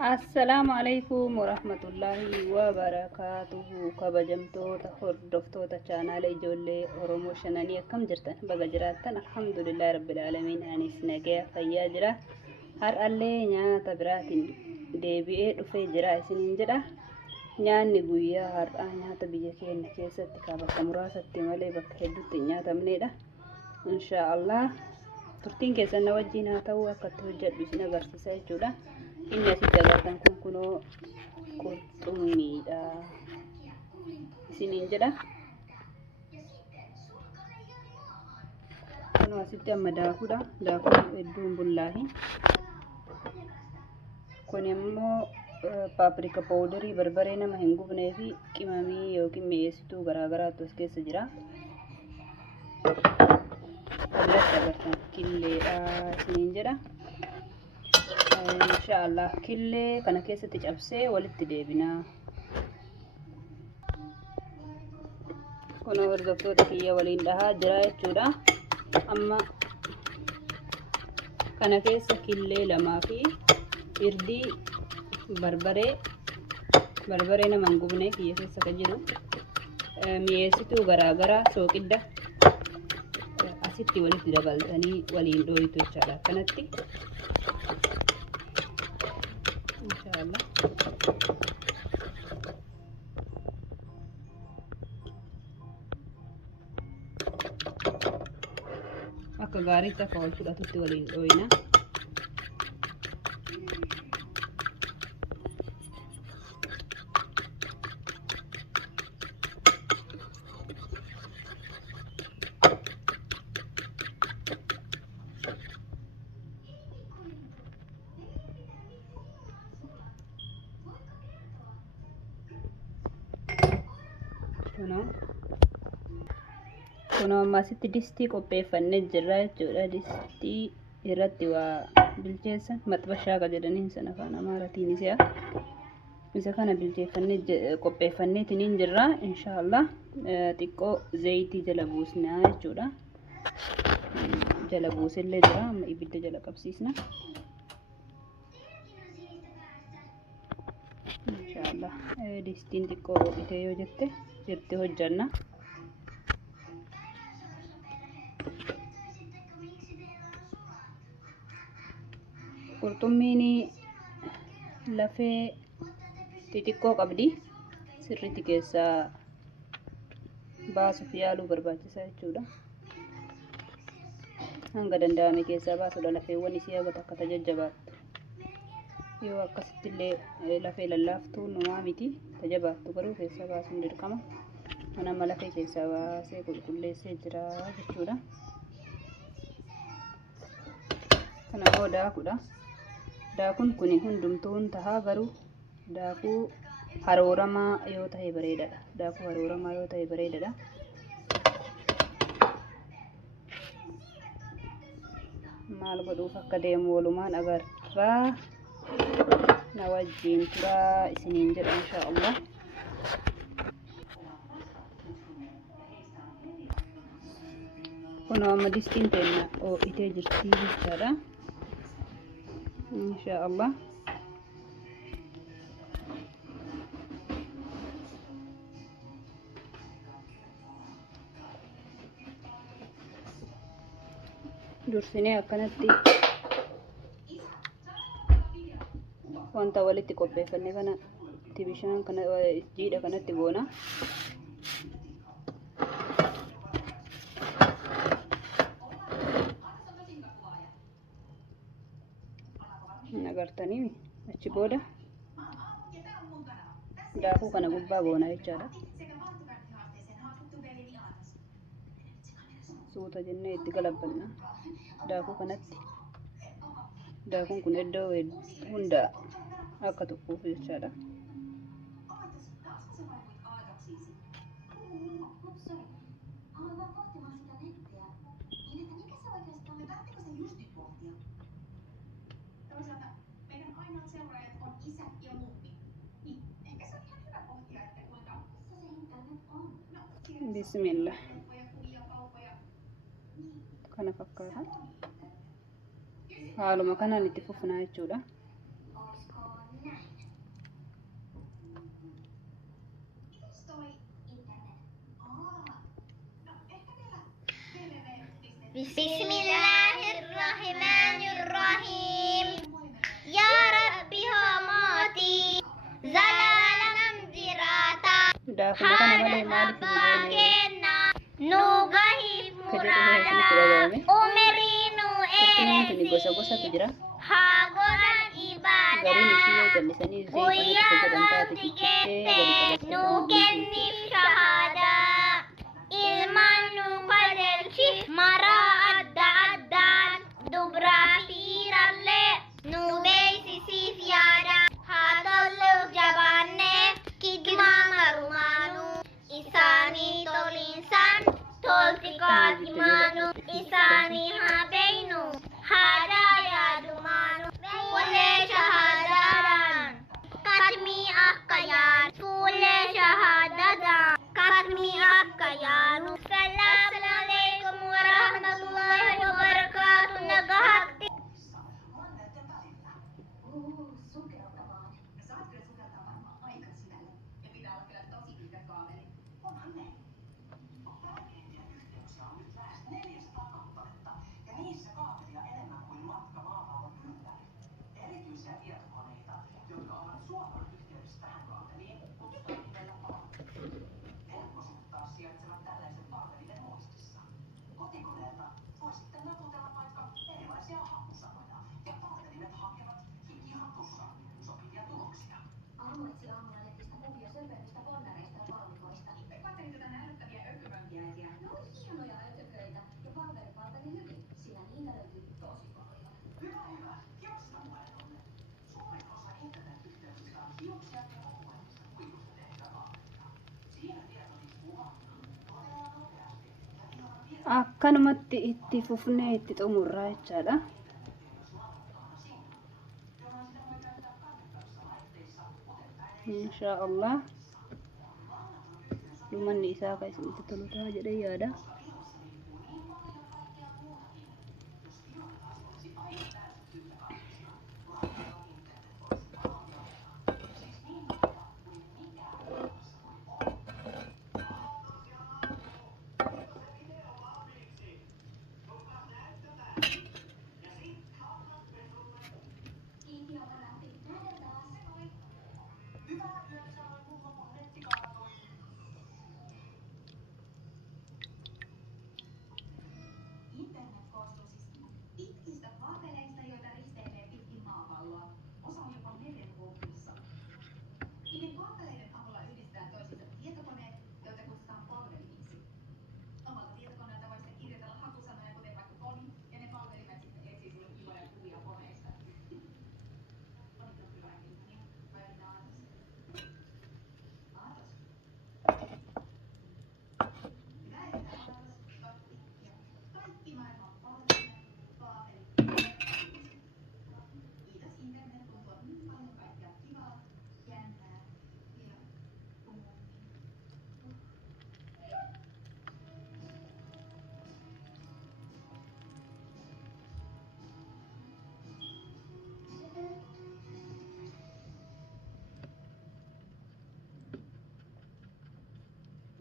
Assalamu alaikum warahmatullahi wabarakatuh. Kabajamtoota hordoftoota chaanaala ijoollee Oromoo shananii akkam jirtan baga jiraattan alhamdulillahi rabbil aalamiin anis nagaa fayyaa jira. Har'allee nyaata biraatiin deebi'ee dhufee jira isiniin jedha. Nyaanni guyyaa har'aa nyaata biyya keenya keessatti bakka muraasatti malee bakka hedduutti nyaatamnedha. Inshaallah turtiin keessan na wajjin haa ta'u akka itti hojjedhu isin agarsiisa jechuudha. Inni asitti agartan kun kunoo qurxummiidha isiniin jedha. Kunoo asitti amma daakuudha. Daakuun hedduun bullaahi. Kun immoo paprika powderii barbaree nama hin gubnee fi qimamii yookiin mi'eessituu garaagaraatu as keessa jira. Asirratti agartan killeedha isiniin jedha. Inshaallah killee kana keessatti cabsee walitti deebina. Kunoo hordoftoota kiyya waliin dhahaa jira jechuudha. Amma kana keessa killee lamaa fi irdii barbaree nama hin gubne kiyya keessa kan jiru mi'eessituu garaagaraa sooqidda asitti walitti dabaltanii waliin dhooytu jechaadha. Kanatti inshaallah akka gaariitti akka wal fudhatutti waliin dhooyna. Kunoo amma asitti distii qopheeffannee jirra jechuudha. Distii irratti waa bilcheessan maxbashaa ka jedhaniin sana afaan amaaraatiin isa kana bilcheeffannee qopheeffanneetiin jirra. Inshaallah xiqqoo zayitii jala buusnaa jechuudha. Jala buusillee jira. Amma ibidda jala qabsiisna. Inshaallah distiin xiqqoo ho'itee yoo jette hojjanna. Qurxummiin lafee xixiqqoo qabdi. Sirriitti keessaa baasuuf yaaluu barbaachisaa jechuudha. Hanga danda'ame keessaa baasuudha. Lafeewwan isii hagata akka tajajjabaattu. Yoo akkasittillee lafee lallaaftuu numaa miti tajabaattu garuu keessaa baasuun dirqama. Amma lafee keessaa baasee qulqulleessee jira jechuudha. Kana immoo daakuudha. Daakuun kun hundumtuun tahaa garuu daakuu harooramaa yoo ta'e bareedaadha. Daakuu harooramaa yoo ta'e bareedaadha. Maal godhuuf akka deemu walumaan agarraa. Na wajjin turaa isiniin jedha inshaallah. Kunoo amma distiin teenya ho'itee jirti jechaadha. Inshaallah dursinee akkanatti wanta walitti qopheeffannee kanatti bishaan kana jiidha kanatti goona. Agartanii achi booda daakuu kana gubbaa goona jechaadha. Suuta jennee itti galabbanna daakuu kanatti. Daakuun kun iddoo hunda akka tuquuf jechaadha. Bismillah. Kana fakkaata. Haaluma kanaan itti fufnaa jechuudha. بسم الله الرحمن الرحيم يا ربي هماتي زلالم جراتا حالة باكينا نوغهي مرادا أمرينو إيرسي حاغودا إبادة ويا تجيتي نوكني شهادة ilman nuqadelchi mara adda addan dubra fiiralle nubeysi siifyaada haatollu jabaanne kidma marumanu isaanii tolinsan tolti qaatimaanu isaanii habeeynu haada yaadumanu fuullee shahaadaadhaan katmii akka yaadu fuullee shahaadaadhaan katmii akka yaadu. Salaamu alaikum warahmatullahi wabarakatuh. Nagahatti. akkanumatti itti fufnee itti xumurraa jechaadha. Insha Allah dhumanni isaa kan isinitti tolu jedhee yaada.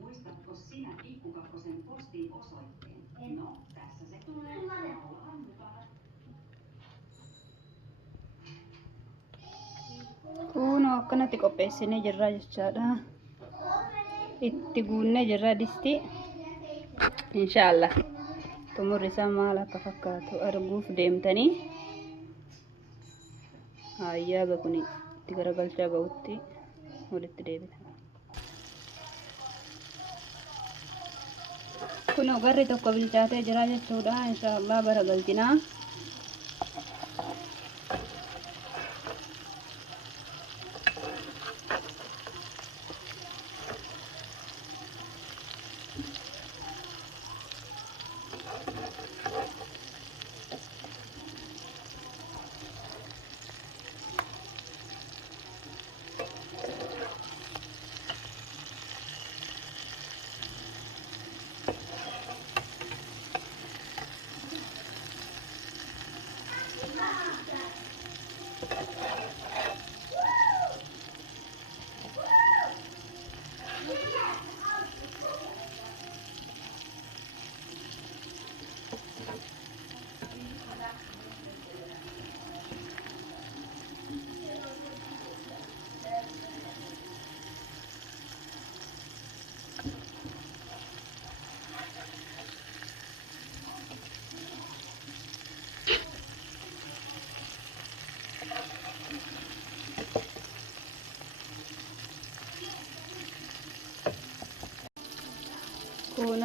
Muistatko sinä Pikkukakkosen postiin osoitteen? No, tässä se tulee. Laulahan mukana. Kunoo akkanatti qopheessinee jirra jechaadha. Itti guunnee jirra disti. Inshallah xumurri isaa maal akka fakkaatu arguuf deemtanii hayyaaga kun itti garagalchaa ga'utti walitti deebina. Kunoo garri tokko bilchaatee jira jechuudha. Inshallah bara galchinaa.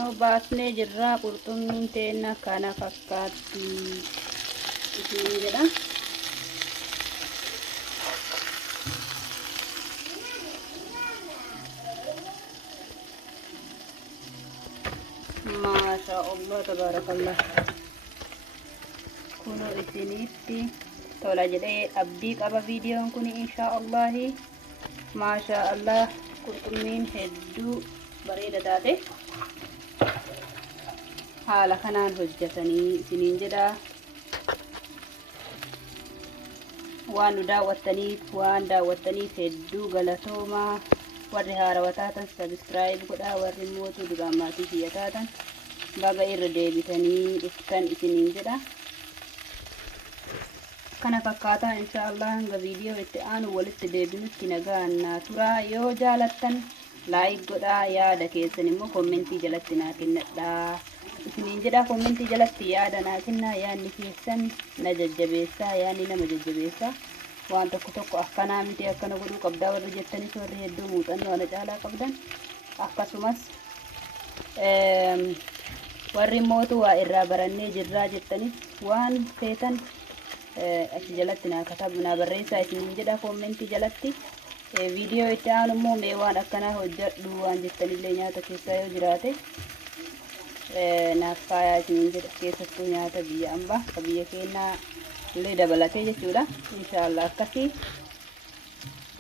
kunoo baasnee jirra qurxummiin teenna kana fakkaatti isin jedha. Masha Allah tabarakallah. Kunoo isinitti tola jedhee abdii qaba viidiyoon kun insha Allah. Masha Allah qurxummiin hedduu bareeda taate haala kanaan hojjetanii isiniin jedha. Waan nu daawwattaniif hedduu galatoomaa. Warri haarawaa taatan subscribe godhaa, warri mootuu duraan maatii kiyya taatan baga irra deebitanii dhuftan isiniin jedha. Kana fakkaataa inshallah hanga viidiyoo itti aanu walitti deebinutti nagaan naa turaa. Yoo jaalattan like godhaa, yaada keessan immoo kommentii jalatti naa kennadhaa isiniin jedha. Kommentii jalatti yaada naa kennaa, yaadni keessan na jajjabeessaa, yaadni nama jajjabeessaa. Waan tokko akkanaa miti akkana godhuu qabdaa warri jettanis warri hedduu muuxannoo ana caalaa qabdan akkasumas warri mootu waa irraa barannee jirraa jettanis waan feetan achi jalatti naa barreessaa isiniin jedha kommentii jalatti. Viidiyoo itti aanu immoo mee waan akkanaa hojjedhu waan jettanillee nyaata keessaa yoo jiraate naaf kaayaa isiniin jedha. Keessattuu nyaata biyya ambaa ka biyya keenyaa illee dabalatee jechuudha. Inshallah akkasii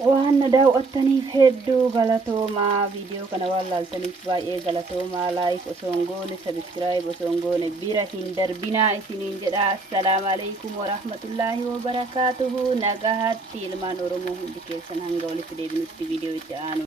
waan na daawwattaniif hedduu galatoomaa. Viidiyoo kana waan laaltaniif baay'ee galatoomaa. Like osoo hin goone, subscribe osoo hin goone bira hin darbinaa isiniin jedha. Assalaamu alaykum warahmatullaahi wabarakaatuhu. Nagaatti ilmaan Oromoo hundi keessan hanga walitti deebinutti viidiyoo itti aanu.